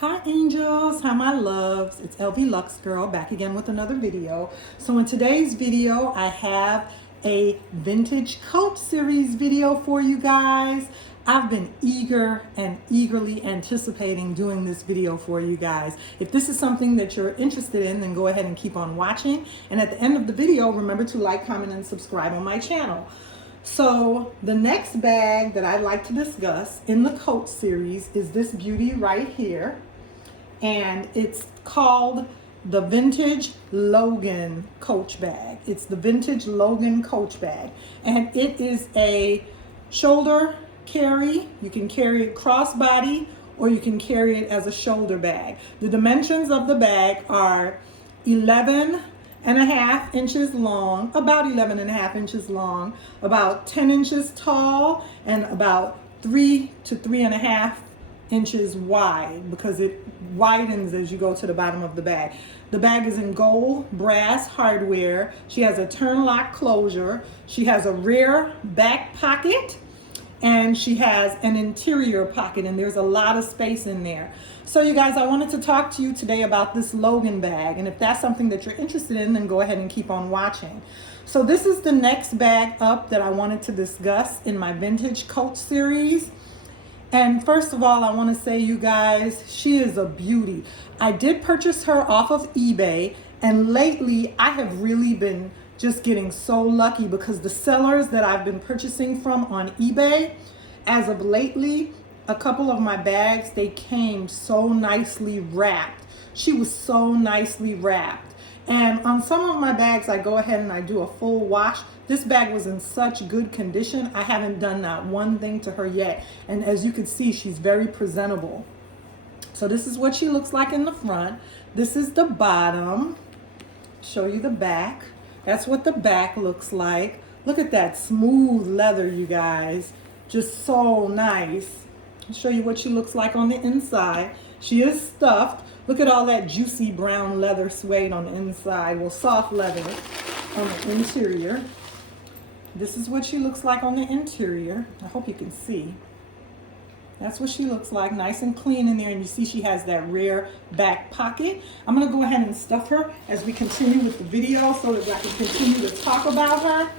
Hi angels, hi my loves. It's LV Lux Girl back again with another video. So in today's video, I have a vintage coat series video for you guys. I've been eager and eagerly anticipating doing this video for you guys. If this is something that you're interested in, then go ahead and keep on watching. And at the end of the video, remember to like, comment, and subscribe on my channel. So the next bag that I'd like to discuss in the coat series is this beauty right here. And it's called the Vintage Logan Coach Bag. It's the Vintage Logan Coach Bag. And it is a shoulder carry. You can carry it crossbody or you can carry it as a shoulder bag. The dimensions of the bag are 11.5 inches long, about 11.5 inches long, about 10 inches tall, and about 3 to 3.5 inches wide because it widens as you go to the bottom of the bag. The bag is in gold brass hardware. She has a turn lock closure. She has a rear back pocket and she has an interior pocket, and there's a lot of space in there. So you guys, I wanted to talk to you today about this Logan bag, and if that's something that you're interested in, then go ahead and keep on watching. So this is the next bag up that I wanted to discuss in my vintage coat series. And first of all, I want to say, you guys, she is a beauty. I did purchase her off of eBay, and lately I have really been just getting so lucky because the sellers that I've been purchasing from on eBay, as of lately, a couple of my bags, they came so nicely wrapped. She was so nicely wrapped. And on some of my bags, I go ahead and I do a full wash. This bag was in such good condition. I haven't done not one thing to her yet. And as you can see, she's very presentable. So this is what she looks like in the front. This is the bottom. Show you the back. That's what the back looks like. Look at that smooth leather, you guys. Just so nice. I'll show you what she looks like on the inside. She is stuffed. Look at all that juicy brown leather suede on the inside. Well, soft leather on the interior. This is what she looks like on the interior. I hope you can see. That's what she looks like, nice and clean in there. And you see she has that rear back pocket. I'm gonna go ahead and stuff her as we continue with the video so that I can continue to talk about her.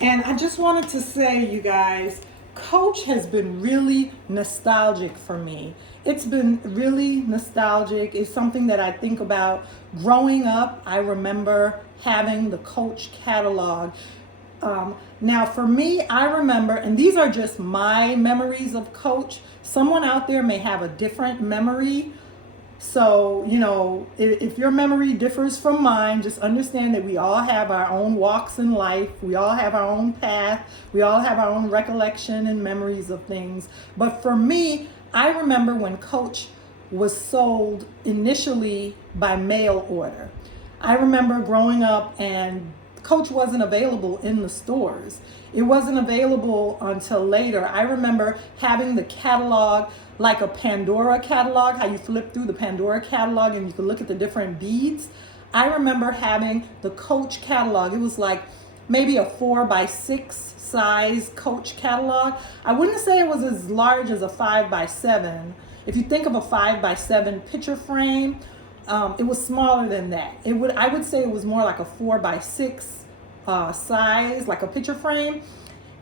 And I just wanted to say, you guys, Coach has been really nostalgic for me. It's been really nostalgic. It's something that I think about growing up. I remember having the Coach catalog. Now for me, I remember, and these are just my memories of Coach. Someone out there may have a different memory. So, you know, if your memory differs from mine, just understand that we all have our own walks in life. We all have our own path. We all have our own recollection and memories of things. But for me, I remember when Coach was sold initially by mail order. I remember growing up and Coach wasn't available in the stores. It wasn't available until later. I remember having the catalog like a Pandora catalog, how you flip through the Pandora catalog and you could look at the different beads. I remember having the Coach catalog. It was like maybe a 4x6 size Coach catalog. I wouldn't say it was as large as a 5x7. If you think of a 5x7 picture frame, it was smaller than that. I would say it was more like a 4x6 size, like a picture frame.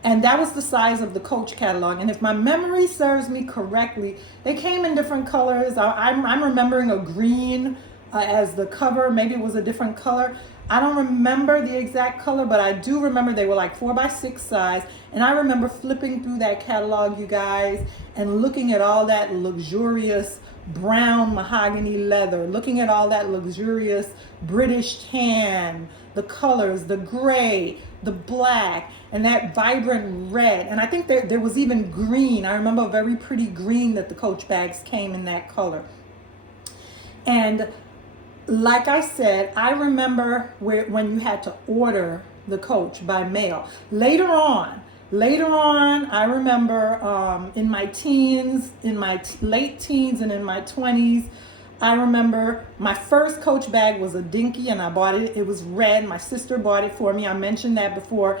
And that was the size of the Coach catalog. And if my memory serves me correctly, they came in different colors. I'm remembering a green as the cover. Maybe it was a different color. I don't remember the exact color, but I do remember they were like 4x6 size. And I remember flipping through that catalog, you guys, and looking at all that luxurious brown mahogany leather, looking at all that luxurious British tan, the colors, the gray, the black, and that vibrant red. And I think there was even green. I remember a very pretty green that the Coach bags came in that color. And like I said, I remember when you had to order the Coach by mail. Later on, I remember in my teens, in my late teens and in my 20s, I remember my first Coach bag was a dinky and I bought it. It was red. My sister bought it for me. I mentioned that before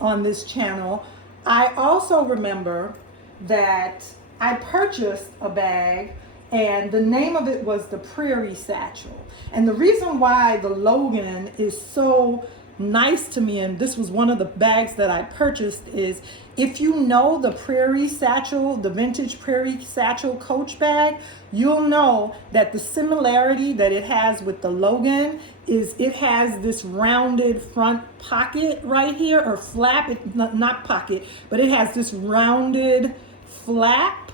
on this channel. I also remember that I purchased a bag and the name of it was the Prairie Satchel. And the reason why the Logan is so nice to me, and this was one of the bags that I purchased, is if you know the Prairie Satchel, the vintage Prairie Satchel Coach bag, you'll know that the similarity that it has with the Logan is it has this rounded front pocket right here, or flap, not pocket, but it has this rounded flap.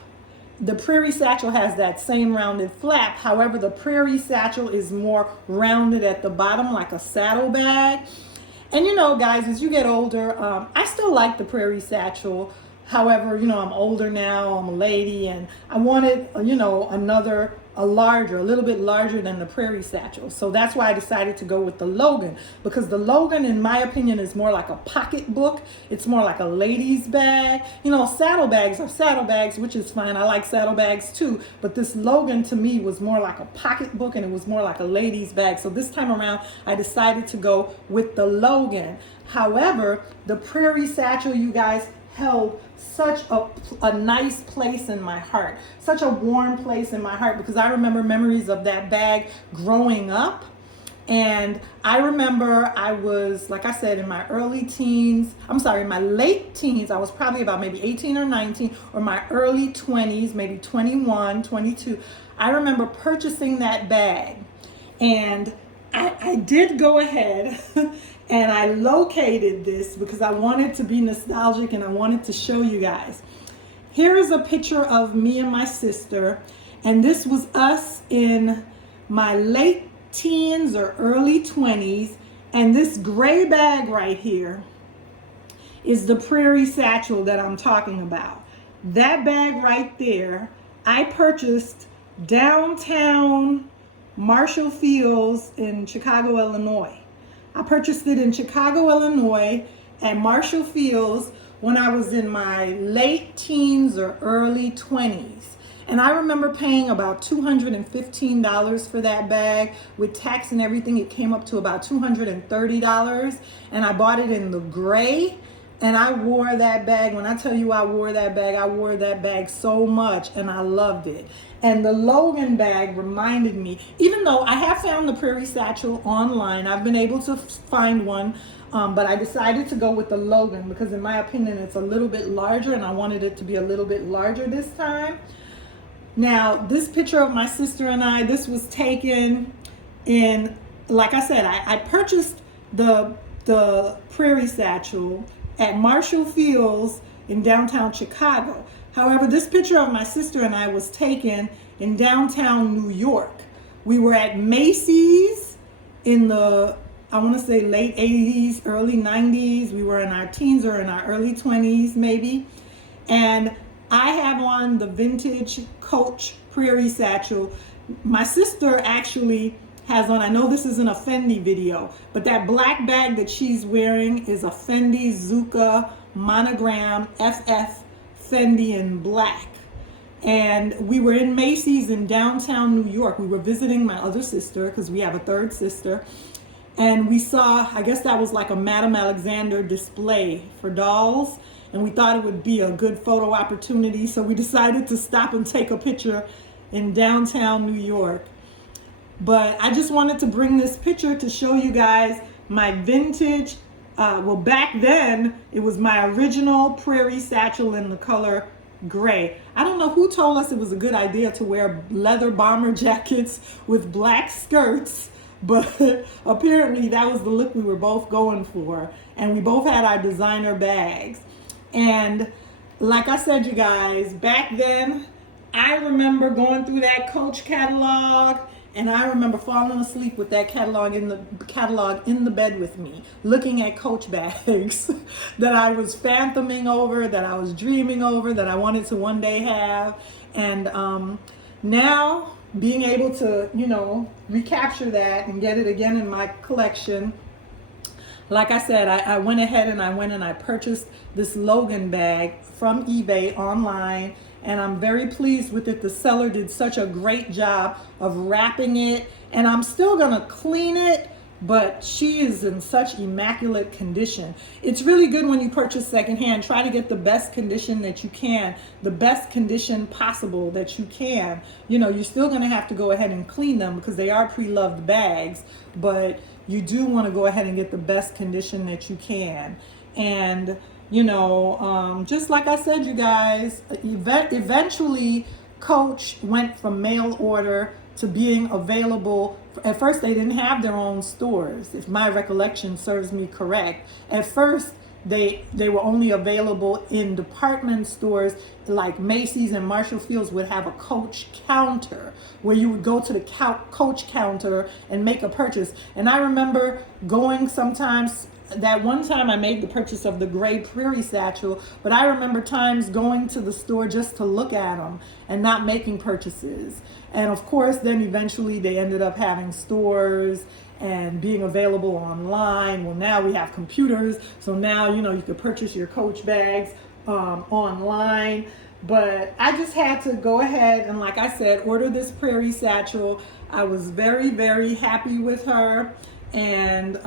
The Prairie Satchel has that same rounded flap. However, the Prairie Satchel is more rounded at the bottom, like a saddle bag. And you know, guys, as you get older, I still like the Prairie Satchel. However, you know, I'm older now, I'm a lady, and I wanted, you know, a little bit larger than the Prairie Satchel. So that's why I decided to go with the Logan, because the Logan, in my opinion, is more like a pocketbook. It's more like a lady's bag. You know, saddlebags are saddlebags, which is fine. I like saddlebags too. But this Logan to me was more like a pocketbook, and it was more like a lady's bag. So this time around, I decided to go with the Logan. However, the Prairie Satchel, you guys, held such a nice place in my heart, such a warm place in my heart, because I remember memories of that bag growing up. And I remember I was, like I said, in my late teens. I was probably about maybe 18 or 19, or my early 20s, maybe 21, 22. I remember purchasing that bag, and I did go ahead and I located this because I wanted to be nostalgic and I wanted to show you guys. Here is a picture of me and my sister, and this was us in my late teens or early 20s, and this gray bag right here is the Prairie Satchel that I'm talking about. That bag right there, I purchased downtown Marshall Fields in Chicago, Illinois. I purchased it in Chicago, Illinois at Marshall Fields when I was in my late teens or early 20s. And I remember paying about $215 for that bag. With tax and everything, it came up to about $230. And I bought it in the gray. And I wore that bag. When I tell you I wore that bag so much, and I loved it. And the Logan bag reminded me, even though I have found the Prairie Satchel online, I've been able to find one, but I decided to go with the Logan because in my opinion, it's a little bit larger, and I wanted it to be a little bit larger this time. Now, this picture of my sister and I, this was taken in, like I said, I purchased the Prairie Satchel at Marshall Fields in downtown Chicago. However, this picture of my sister and I was taken in downtown New York. We were at Macy's in the, I want to say late 80s, early 90s. We were in our teens or in our early 20s maybe. And I have on the vintage Coach Prairie Satchel. My sister actually has on, I know this isn't a Fendi video, but that black bag that she's wearing is a Fendi Zuka monogram FF Fendi in black. And we were in Macy's in downtown New York. We were visiting my other sister because we have a third sister. And we saw, I guess that was like a Madame Alexander display for dolls. And we thought it would be a good photo opportunity. So we decided to stop and take a picture in downtown New York. But I just wanted to bring this picture to show you guys my vintage, well, back then it was my original Prairie Satchel in the color gray. I don't know who told us it was a good idea to wear leather bomber jackets with black skirts, but apparently that was the look we were both going for. And we both had our designer bags. And like I said, you guys, back then, I remember going through that Coach catalog, and I remember falling asleep with that catalog in the bed with me, looking at Coach bags that I was phantoming over, that I was dreaming over, that I wanted to one day have. And now being able to, you know, recapture that and get it again in my collection. Like I said, I went ahead and I purchased this Logan bag from eBay online, and I'm very pleased with it. The seller did such a great job of wrapping it, and I'm still gonna clean it but she is in such immaculate condition. It's really good when you purchase secondhand. Try to get the best condition that you can, the best condition possible that you can. You know, you're still going to have to go ahead and clean them because they are pre-loved bags, but you do want to go ahead and get the best condition that you can. And you know, just like I said, you guys, eventually Coach went from mail order to being available. At first, they didn't have their own stores, if my recollection serves me correct. At first, they were only available in department stores like Macy's and Marshall Field's would have a Coach counter where you would go to the Coach counter and make a purchase. And I remember going sometimes. That one time I made the purchase of the gray Prairie satchel, but I remember times going to the store just to look at them and not making purchases. And of course, then eventually they ended up having stores and being available online. Well, now we have computers, so now, you know, you can purchase your Coach bags online. But I just had to go ahead and, like I said, order this Prairie satchel. I was very, very happy with her, and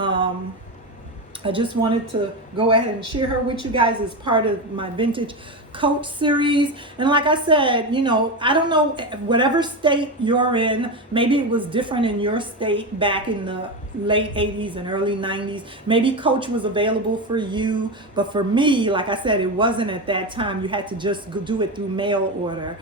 I just wanted to go ahead and share her with you guys as part of my vintage Coach series. And like I said, you know, I don't know, whatever state you're in, maybe it was different in your state back in the late 80s and early 90s. Maybe Coach was available for you, but for me, like I said, it wasn't at that time. You had to just do it through mail order.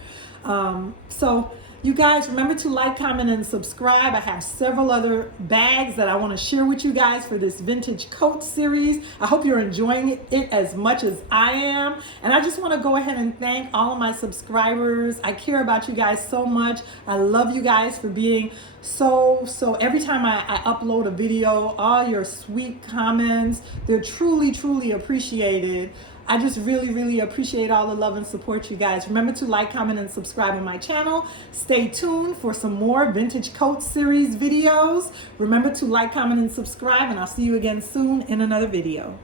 So you guys, remember to like, comment, and subscribe. I have several other bags that I want to share with you guys for this vintage Coach series. I hope you're enjoying it as much as I am. And I just want to go ahead and thank all of my subscribers. I care about you guys so much. I love you guys for being so every time I upload a video, all your sweet comments, they're truly, truly appreciated. I just really, really appreciate all the love and support, you guys. Remember to like, comment, and subscribe on my channel. Stay tuned for some more Vintage Coach series videos. Remember to like, comment, and subscribe, and I'll see you again soon in another video.